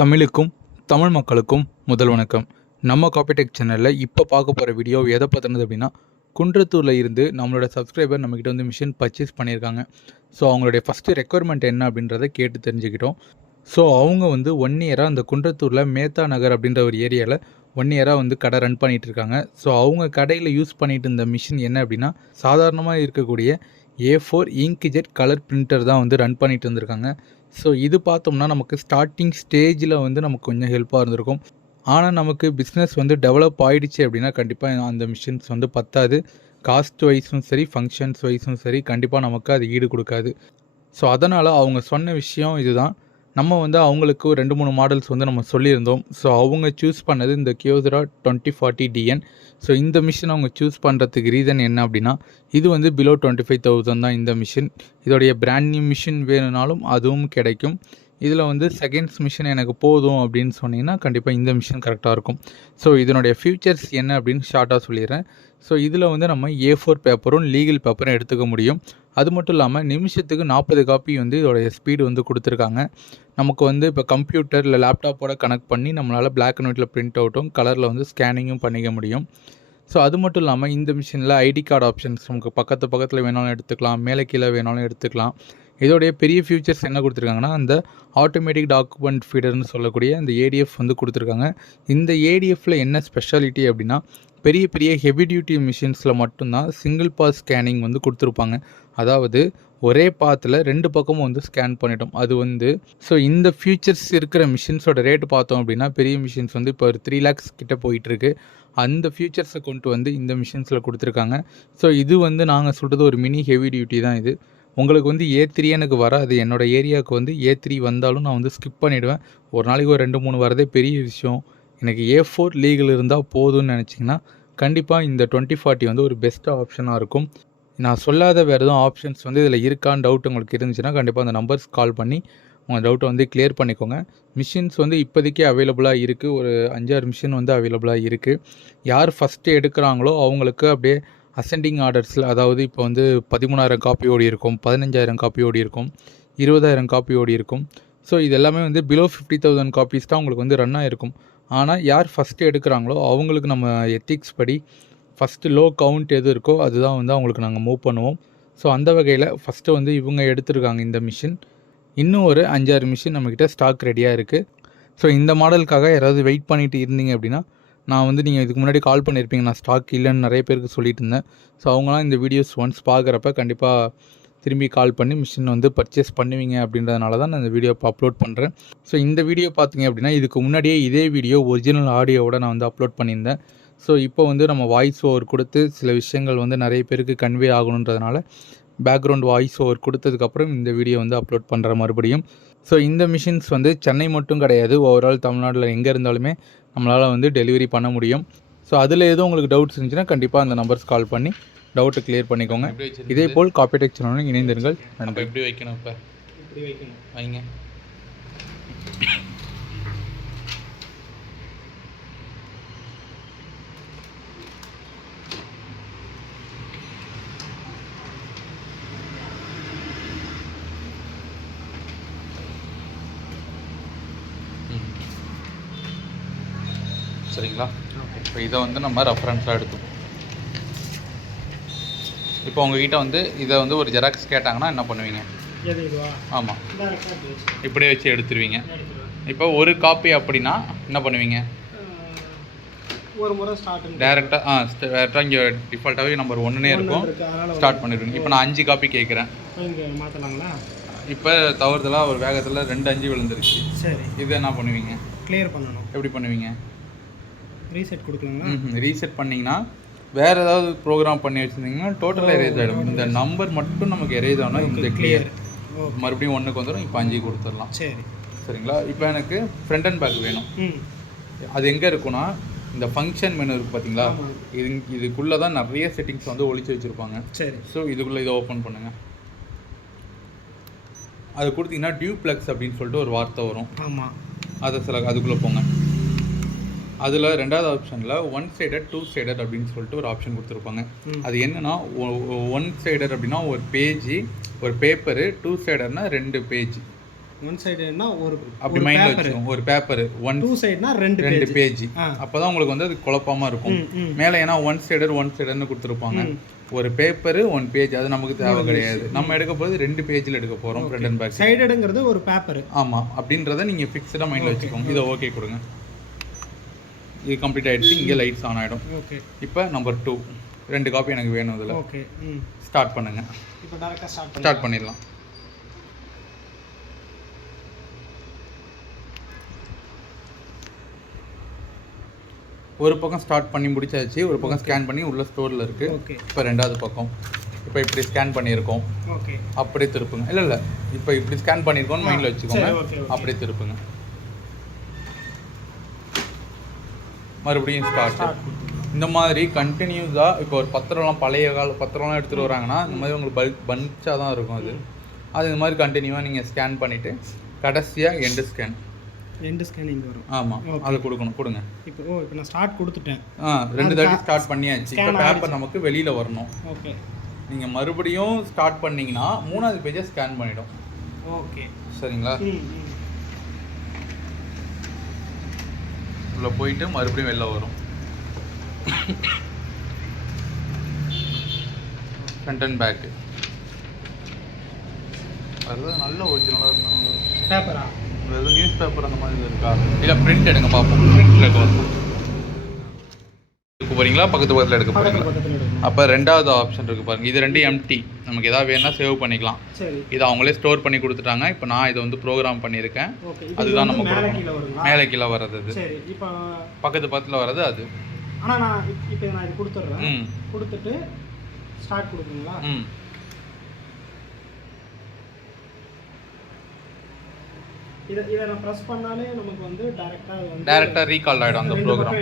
தமிழுக்கும் தமிழ் மக்களுக்கும் முதல் வணக்கம். நம்ம காப்பிடெக் சேனலில் இப்போ பார்க்க போகிற வீடியோ எதை பற்றினது அப்படின்னா, குன்றத்தூரில் இருந்து நம்மளோட சப்ஸ்கிரைபர் நம்மக்கிட்ட வந்து மிஷின் பர்ச்சேஸ் பண்ணியிருக்காங்க. ஸோ அவங்களுடைய ஃபஸ்ட்டு ரெக்குயர்மெண்ட் என்ன அப்படின்றத கேட்டு தெரிஞ்சுக்கிட்டோம். ஸோ அவங்க வந்து 1 இயராக அந்த குன்றத்தூரில் மேத்தா நகர் அப்படின்ற ஒரு ஏரியாவில் 1 இயராக வந்து கடை ரன் பண்ணிகிட்டு இருக்காங்க. ஸோ அவங்க கடையில் யூஸ் பண்ணிட்டு இருந்த மிஷின் என்ன அப்படின்னா, சாதாரணமாக இருக்கக்கூடிய A4 இங்க்ஜெட் கலர் பிரிண்டர் தான் வந்து ரன் பண்ணிட்டு இருந்திருக்காங்க. ஸோ இது பார்த்தோம்னா நமக்கு ஸ்டார்டிங் ஸ்டேஜில் வந்து நமக்கு கொஞ்சம் ஹெல்ப்பாக இருந்திருக்கும். ஆனால் நமக்கு பிஸ்னஸ் வந்து டெவலப் ஆகிடுச்சு அப்படின்னா கண்டிப்பாக அந்த மிஷின்ஸ் வந்து பத்தாது. காஸ்ட் வைஸும் சரி, ஃபங்க்ஷன்ஸ் வைஸும் சரி, கண்டிப்பாக நமக்கு அது ஈடு கொடுக்காது. ஸோ அதனால் அவங்க சொன்ன விஷயம் இதுதான். நம்ம வந்து அவங்களுக்கு 2-3 மாடல்ஸ் வந்து நம்ம சொல்லியிருந்தோம். ஸோ அவங்க சூஸ் பண்ணது இந்த கியோசிரா 2040 DN. ஸோ இந்த மிஷின் அவங்க சூஸ் பண்ணுறதுக்கு ரீசன் என்ன அப்படின்னா, இது வந்து பிலோ 25,000 தான் இந்த மிஷின். இதோடைய பிராண்ட் நியூ மிஷின் வேணும்னாலும் அதுவும் கிடைக்கும். இதில் வந்து செகண்ட்ஸ் மிஷின் எனக்கு போதும் அப்படின்னு சொன்னீங்கன்னா கண்டிப்பாக இந்த மிஷின் கரெக்டாக இருக்கும். ஸோ இதனுடைய ஃபியூச்சர்ஸ் என்ன அப்படின்னு ஷார்ட்டாக சொல்லிடுறேன். ஸோ இதில் வந்து நம்ம A4 பேப்பரும் லீகல் பேப்பரும் எடுத்துக்க முடியும். அது மட்டும் இல்லாமல் நிமிஷத்துக்கு 40 காப்பி வந்து இதோடைய ஸ்பீடு வந்து கொடுத்துருக்காங்க. நமக்கு வந்து இப்போ கம்ப்யூட்டர் இல்லை லேப்டாப்போட கனெக்ட் பண்ணி நம்மளால் பிளாக் அண்ட் ஒயிட்டில் பிரிண்ட் அவுட்டும் கலரில் வந்து ஸ்கேனிங்கும் பண்ணிக்க முடியும். ஸோ அது மட்டும் இல்லாமல் இந்த மிஷினில் ஐடி கார்டு ஆப்ஷன்ஸ் நமக்கு பக்கத்தில் வேணாலும் எடுத்துக்கலாம், மேலே கீழே வேணாலும் எடுத்துக்கலாம். இதோடைய பெரிய ஃபியூச்சர்ஸ் என்ன கொடுத்துருக்காங்கன்னா, அந்த ஆட்டோமேட்டிக் டாக்குமெண்ட் ஃபீடர்னு சொல்லக்கூடிய அந்த ADF வந்து கொடுத்துருக்காங்க. இந்த ADFில் என்ன ஸ்பெஷாலிட்டி அப்படின்னா, பெரிய பெரிய ஹெவி டியூட்டி மிஷின்ஸில் மட்டும்தான் சிங்கிள் பாஸ் ஸ்கேனிங் வந்து கொடுத்துருப்பாங்க. அதாவது ஒரே பாத்தில் 2 பக்கமும் வந்து ஸ்கேன் பண்ணிட்டோம். அது வந்து ஸோ இந்த ஃபியூச்சர்ஸ் இருக்கிற மிஷின்ஸோட ரேட்டு பார்த்தோம் அப்படின்னா, பெரிய மிஷின்ஸ் வந்து இப்போ ஒரு 3 lakhs கிட்ட போயிட்டுருக்கு. அந்த ஃபியூச்சர்ஸை கொண்டு வந்து இந்த மிஷின்ஸில் கொடுத்துருக்காங்க. ஸோ இது வந்து நாங்கள் சொல்கிறது ஒரு மினி ஹெவி டியூட்டி தான் இது. உங்களுக்கு வந்து A3 எனக்கு வராது. என்னோடய ஏரியாவுக்கு வந்து A3 வந்தாலும் நான் வந்து ஸ்கிப் பண்ணிவிடுவேன். ஒரு நாளைக்கு ஒரு 2-3 வரதே பெரிய விஷயம். எனக்கு A4 லீகல் இருந்தால் போதும்னு நினச்சிங்கன்னா கண்டிப்பாக இந்த 2040 வந்து ஒரு பெஸ்ட் ஆப்ஷனாக இருக்கும். நான் சொல்லாத வேறு எதுவும் ஆப்ஷன்ஸ் வந்து இதில் இருக்கான்னு டவுட் உங்களுக்கு இருந்துச்சுன்னா கண்டிப்பாக அந்த நம்பர்ஸ் கால் பண்ணி உங்கள் டவுட்டை வந்து கிளியர் பண்ணிக்கோங்க. மிஷின்ஸ் வந்து இப்போதைக்கே அவைலபிளாக இருக்குது. ஒரு 5-6 மிஷின் வந்து அவைலபிளாக இருக்குது. யார் ஃபஸ்ட்டு எடுக்கிறாங்களோ அவங்களுக்கு அப்படியே அசெண்டிங் ஆர்டர்ஸில், அதாவது இப்போ வந்து 13,000 காப்பி ஓடி இருக்கும், 15,000 காப்பி ஓடி இருக்கும், 20,000 காப்பி ஓடி இருக்கும். ஸோ இது எல்லாமே வந்து பிலோ 50,000 காப்பீஸ் தான் உங்களுக்கு வந்து ரன் ஆகிருக்கும். ஆனால் யார் ஃபஸ்ட்டு எடுக்கிறாங்களோ அவங்களுக்கு நம்ம எத்திக்ஸ் படி ஃபஸ்ட்டு லோ கவுண்ட் எது இருக்கோ அதுதான் வந்து அவங்களுக்கு நாங்கள் மூவ் பண்ணுவோம். ஸோ அந்த வகையில் ஃபஸ்ட்டு வந்து இவங்க எடுத்துருக்காங்க இந்த மிஷின். இன்னும் ஒரு 5-6 மிஷின் நம்மக்கிட்ட ஸ்டாக் ரெடியாக இருக்குது. ஸோ இந்த மாடலுக்காக யாராவது வெயிட் பண்ணிவிட்டு இருந்தீங்க அப்படின்னா, நான் வந்து நீங்கள் இதுக்கு முன்னாடி கால் பண்ணியிருப்பீங்க, நான் ஸ்டாக் இல்லைன்னு நிறைய பேருக்கு சொல்லிட்டு இருந்தேன். ஸோ அவங்களாம் இந்த வீடியோஸ் ஒன்ஸ் பார்க்குறப்ப கண்டிப்பாக திரும்பி கால் பண்ணி மிஷின் வந்து பர்ச்சேஸ் பண்ணுவீங்க அப்படின்றதுனால தான் நான் இந்த வீடியோ இப்போ அப்லோட் பண்ணுறேன். ஸோ இந்த வீடியோ பார்த்தீங்க அப்படின்னா, இதுக்கு முன்னாடியே இதே வீடியோ ஒரிஜினல் ஆடியோவோட நான் வந்து அப்லோட் பண்ணியிருந்தேன். ஸோ இப்போ வந்து நம்ம வாய்ஸ் ஓவர் கொடுத்து சில விஷயங்கள் வந்து நிறைய பேருக்கு கன்வே ஆகணுன்றதுனால பேக்ரவுண்ட் வாய்ஸ் ஓவர் கொடுத்ததுக்கப்புறம் இந்த வீடியோ வந்து அப்லோட் பண்ணுற மறுபடியும். ஸோ இந்த மிஷின்ஸ் வந்து சென்னை மட்டும் கிடையாது, ஓவரால் தமிழ்நாட்டில் எங்கே இருந்தாலுமே நம்மளால் வந்து டெலிவரி பண்ண முடியும். ஸோ அதில் எதுவும் உங்களுக்கு டவுட்ஸ் இருந்துச்சுன்னா கண்டிப்பாக அந்த நம்பர்ஸ் கால் பண்ணி டவுட்டை கிளியர் பண்ணிக்கோங்க. இதே போல் காப்பிடெக் சேனலுடன் இணைந்திருங்கள். நன்றி. எப்படி வைக்கணும்? இப்போ எப்படி வைக்கணும் வைங்க. சரிங்களா? இப்போ இதை வந்து நம்ம ரெஃபரன்ஸாக எடுத்துப்போம். இப்போ உங்ககிட்ட வந்து இதை வந்து ஒரு ஜெராக்ஸ் கேட்டாங்கன்னா என்ன பண்ணுவீங்க? ஆமாம், இப்படியே வச்சு எடுத்துருவீங்க. இப்போ ஒரு காப்பி அப்படின்னா என்ன பண்ணுவீங்க? ஒரு முறை டேரெக்டாக இங்கே டிஃபால்ட்டாகவே நம்பர் 1 இருக்கும், ஸ்டார்ட் பண்ணிடுவீங்க. இப்போ நான் 5 காப்பி கேட்குறேன், மாற்றலாங்களா? இப்போ தவறுதலாக ஒரு வேகத்தில் 2 5 விழுந்துருச்சு. சரி, இது என்ன பண்ணுவீங்க? கிளியர் பண்ணணும். எப்படி பண்ணுவீங்க? ரீசெட் கொடுக்கலாங்களா? ரீசெட் பண்ணிங்கன்னா வேறு ஏதாவது ப்ரோக்ராம் பண்ணி வச்சுருந்தீங்கன்னா டோட்டலாக எரேஸ் ஆகிடும். இந்த நம்பர் மட்டும் நமக்கு எரேஸ் ஆனால் இந்த கிளியர் மறுபடியும் 1க்கு வந்துடும். இப்போ 5 கொடுத்துடலாம். சரி, சரிங்களா? இப்போ எனக்கு ஃப்ரண்ட் அண்ட் பேக் வேணும். அது எங்கே இருக்குன்னா, இந்த ஃபங்க்ஷன் மெனு இருக்குது பார்த்தீங்களா, இதுக்குள்ளே தான் நிறைய செட்டிங்ஸ் வந்து ஒழிச்சு வச்சுருப்பாங்க. சரி, ஸோ இதுக்குள்ளே இதை ஓப்பன் பண்ணுங்கள். அது கொடுத்தீங்கன்னா டியூப்ளெக்ஸ் அப்படின்னு சொல்லிட்டு ஒரு வார்த்தை வரும். ஆமாம், அதை அதுக்குள்ளே போங்க. அதில் 2வது ஆப்ஷனில் 1 சைடட் 2 சைடட் அப்படின்னு சொல்லிட்டு ஒரு ஆப்ஷன் கொடுத்துருப்பாங்க. அது என்னென்னா, 1 சைடட் அப்படின்னா ஒரு பேஜ், ஒரு பேப்பரு, 2 சைடட்னா 2 பேஜ். ஒன் சைடுனா ஒரு அப்படி மைண்டில் வச்சுக்கோங்க. ஒரு பேப்பர் ஒன் 2 சைடுனா 2 பேஜ். அப்போ தான் உங்களுக்கு வந்து அது குழப்பமாக இருக்கும். மேலே ஏன்னா ஒன் சைடுன்னு கொடுத்துருப்பாங்க. ஒரு பேப்பர் 1 பேஜ், அது நமக்கு தேவை கிடையாது. நம்ம எடுக்க போகிறது 2 பேஜில் எடுக்க போகிறோம் ஃப்ரண்ட் அண்ட் பேக். சைடுங்கிறது ஒரு பேப்பர். ஆமாம், அப்படின்றத நீங்கள் ஃபிக்ஸ்டாக மைண்டில் வச்சுக்கோங்க. இதை ஓகே கொடுங்க. இது கம்ப்ளீட் ஆகிடுச்சு. இங்கே லைட்ஸ் ஆன் ஆகிடும். ஓகே. இப்போ நம்பர் 2 2 காப்பி எனக்கு வேணும். இதில் ஓகே. ஸ்டார்ட் பண்ணுங்கள். இப்போ டைரக்டாக ஸ்டார்ட் பண்ணிடலாம். ஒரு பக்கம் ஸ்டார்ட் பண்ணி முடிச்சாச்சு. ஒரு பக்கம் ஸ்கேன் பண்ணி உள்ள ஸ்டோரில் இருக்குது. ஓகே. இப்போ ரெண்டாவது பக்கம் இப்போ இப்படி ஸ்கேன் பண்ணியிருக்கோம். ஓகே. அப்படியே திருப்புங்க. இல்லை இப்போ இப்படி ஸ்கேன் பண்ணியிருக்கோம்னு மைண்டில் வச்சுக்கோங்க. அப்படியே திருப்புங்க. மறுபடியும் ஸ்டார்ட். இந்த மாதிரி கண்டினியூஸாக இப்போ ஒரு பத்திரம்லாம் பழைய கால பத்திரம்லாம் எடுத்துகிட்டு வராங்கன்னா இந்த மாதிரி உங்களுக்கு பஞ்சாக தான் இருக்கும். அது இந்த மாதிரி கண்டினியூவாக நீங்கள் ஸ்கேன் பண்ணிவிட்டு கடைசியாக எண்டு ஸ்கேனிங் வரும். ஆமாம், அதை கொடுங்க. இப்போ நான் ஸ்டார்ட் கொடுத்துட்டேன். 2 தாட்டி ஸ்டார்ட் பண்ணியாச்சு. இப்போ பேப்பர் நமக்கு வெளியில் வரணும். ஓகே. நீங்கள் மறுபடியும் ஸ்டார்ட் பண்ணிங்கன்னா 3வது பேஜை ஸ்கேன் பண்ணிடும். ஓகே, சரிங்களா? உள்ளே போயிட்டு மறுபடியும் வெளில வரும். ஃப்ரண்ட் அண்ட் பேக்கு அது நல்ல ஒரிஜினலாக இருந்தாங்க. பேப்பரா எதுவும் நியூஸ் பேப்பர் அந்த மாதிரி இருக்கா? இல்லை பிரிண்ட் எடுங்க பார்ப்போம். பிரிண்டில் எடுக்க போகிறீங்களா? பக்கத்தில் எடுக்க போகிறீங்களா? அப்போ 2வது ஆப்ஷன் இருக்குது பாருங்கள். இது 2 எம்டி. நமக்கு எதாவது வேணும்னா சேவ் பண்ணிக்கலாம். இதை அவங்களே ஸ்டோர் பண்ணி கொடுத்துட்டாங்க. இப்போ நான் இதை வந்து ப்ரோக்ராம் பண்ணியிருக்கேன். அதுதான் நம்ம மேலே கீழே வர்றது. அது இப்போ பக்கத்தில் வர்றது அது. ஆனால் நான் இப்போ இது கொடுத்துட்றேன். கொடுத்துட்டு ஸ்டார்ட் கொடுக்குறீங்களா? இத நான் பிரஸ் பண்ணாலே நமக்கு வந்து டைரக்டா ரீகால் ஆயிடும் அந்த ப்ரோகிராம்.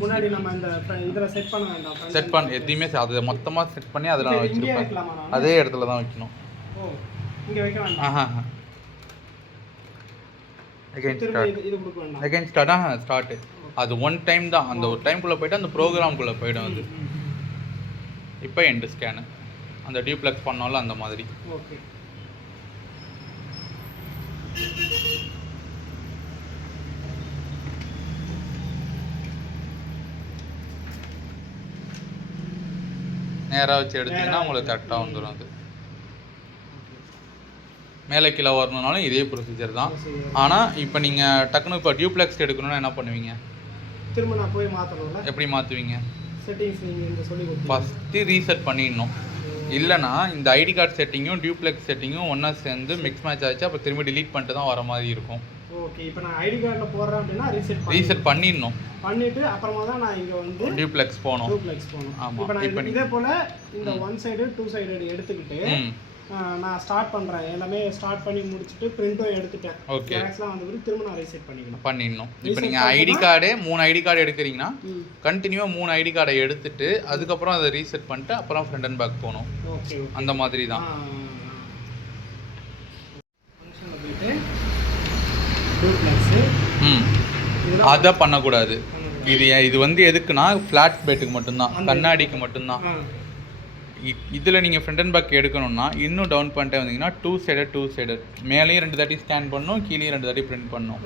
முன்னாடி நம்ம இந்த இதல செட் பண்ண வேண்டாம். எதையுமே அது மொத்தமா செட் பண்ணி அதல நான் வச்சிருப்பேன். அதே இடத்துல தான் வைக்கணும். ஓ, இங்க வைக்க வேண்டாம். Again start. அது ஒன் டைம் தான். அந்த ஒரு டைம்குள்ள போய்ட்டு அந்த ப்ரோகிராம்குள்ள போய்டும் அது. இப்போ எண்ட் ஸ்கேன். அந்த டியூப்ளெக்ஸ் பண்ணாலும் அந்த மாதிரி. ஓகே. நேராக வச்சு எடுத்தீங்கன்னா உங்களுக்கு கரெக்டாக வந்துடும். அது மேலே கீழே வரணுனாலும் இதே ப்ரொசீஜர் தான். ஆனால் இப்போ நீங்கள் டக்குன்னு இப்போ டியூப்ளெக்ஸ் எடுக்கணும்னா என்ன பண்ணுவீங்க? திரும்ப நான் போய் மாற்றணும்ல. எப்படி மாற்றுவீங்க? செட்டிங்ஸ் நீங்கள் சொல்லி ஃபஸ்ட்டு ரீசெட் பண்ணிடணும். இல்லைனா இந்த ஐடி கார்டு செட்டிங்கும் டியூப்ளெக்ஸ் செட்டிங்கும் ஒன்றா சேர்ந்து மிக்ஸ் மேட்ச் ஆச்சு. அப்போ திரும்ப டிலீட் பண்ணிட்டு தான் வர மாதிரி இருக்கும். ஓகே. இப்போ நான் ஐடி கார்டில் போடுறேன் அப்படின்னா ரீசெட் பண்ணிடணும். பண்ணிட்டு அப்புறமா தான் நான் இங்கே வந்து டியூப்ளெக்ஸ் போகணும். ஆமாம். இப்போ இதே போல் இந்த 1 சைடு 2 சைடு எடுத்துக்கிட்டு நான் ஸ்டார்ட் பண்ணுறேன். எல்லாமே ஸ்டார்ட் பண்ணி முடிச்சுட்டு பிரிண்ட்டும் எடுத்துட்டேன். ஓகே. மேக்ஸ்லாம் வந்து திரும்ப நான் ரீசெட் பண்ணிடணும். இப்போ நீங்கள் ஐடி கார்டு 3 ஐடி கார்டு எடுக்கிறீங்கன்னா கண்டினியூவாக 3 ஐடி கார்டை எடுத்துட்டு அதுக்கப்புறம் அதை ரீசெட் பண்ணிட்டு அப்புறம் ஃப்ரண்ட் அண்ட் பேக் போகணும். ஓகே. அந்த மாதிரி தான். அதை பண்ணக்கூடாது. இது வந்து எதுக்குன்னா ஃப்ளாட் பேட்டுக்கு மட்டும்தான், கண்ணாடிக்கு மட்டும்தான். இதில் நீங்கள் ஃப்ரண்ட் அண்ட் பேக் எடுக்கணும்னா இன்னும் டவுன் பண்ணிட்டே வந்தீங்கன்னா 2 சைடட் மேலேயும் 2 தாட்டி ஸ்கேன் பண்ணணும், கீழேயும் 2 தாட்டி பிரிண்ட் பண்ணணும்.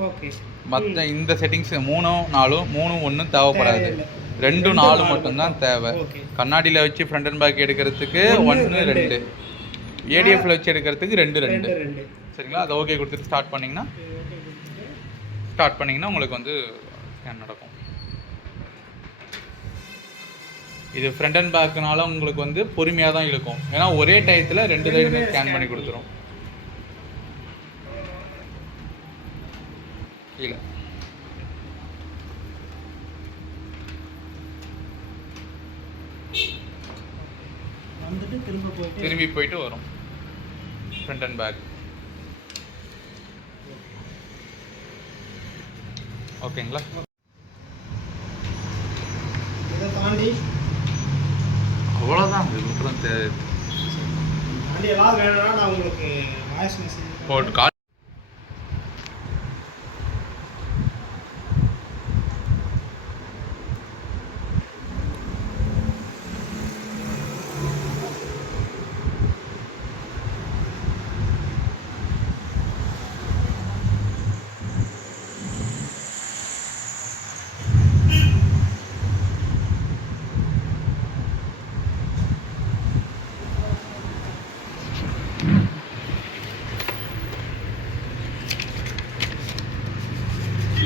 மற்ற இந்த செட்டிங்ஸ் 3, 4, 3, 1 தேவைப்படாது. 2, 4 மட்டும்தான் தேவை. கண்ணாடியில் வச்சு ஃப்ரண்ட் அண்ட் பேக் எடுக்கிறதுக்கு 1, 2, ஏடிஎஃப்ல வச்சு எடுக்கிறதுக்கு 2, 2. சரிங்களா? அதை ஓகே கொடுத்துட்டு ஸ்டார்ட் பண்ணிங்கன்னா உங்களுக்கு வந்து ஸ்கேன் நடக்கும். இது ஃப்ரண்ட் அண்ட் பேக்குனால உங்களுக்கு வந்து பொறுமையாக தான் இருக்கும். ஏன்னா ஒரே டயத்தில் 2 சைடுமே ஸ்கேன் பண்ணி கொடுத்துரும். கீழே திரும்பி போயிட்டு வரும் ஃப்ரண்ட் அண்ட் பேக். ஓகேங்களா? இதை தாண்டி அவ்வளோதான். இதுக்கப்புறம் ஏதாவது வேணும்னா நான் உங்களுக்கு வாய்ஸ் மெசேஜ் போட்டு கால்.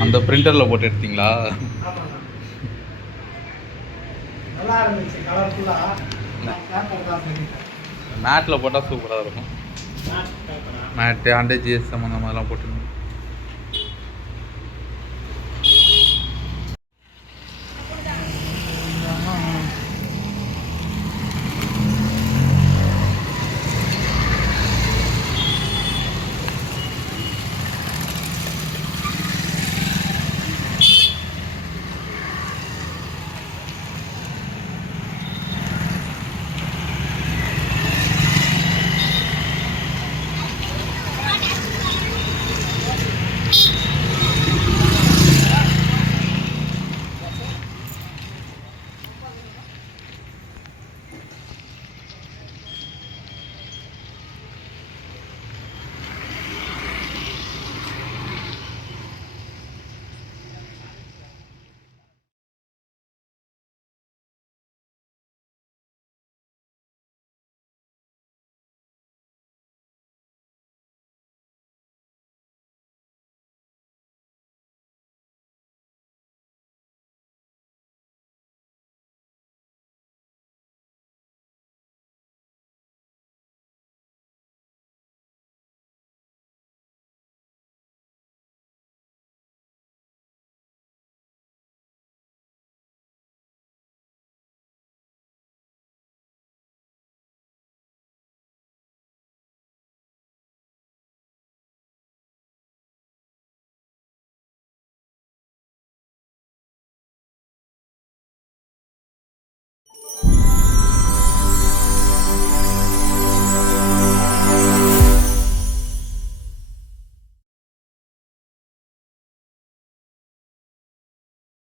அந்த பிரிண்டரில் போட்டு எடுத்தீங்களா? ஆமாண்ணா. நல்லா இருந்துச்சு கலர்ஃபுல்லாக. பேப்பர் தான் பண்ணிட்டேன். மேட்டில் போட்டால் சூப்பராக இருக்கும். மேட் பேப்பரா? மேட்டு அண்டர் ஜிஎஸ் சம்மந்த மாதிரிலாம் போட்டு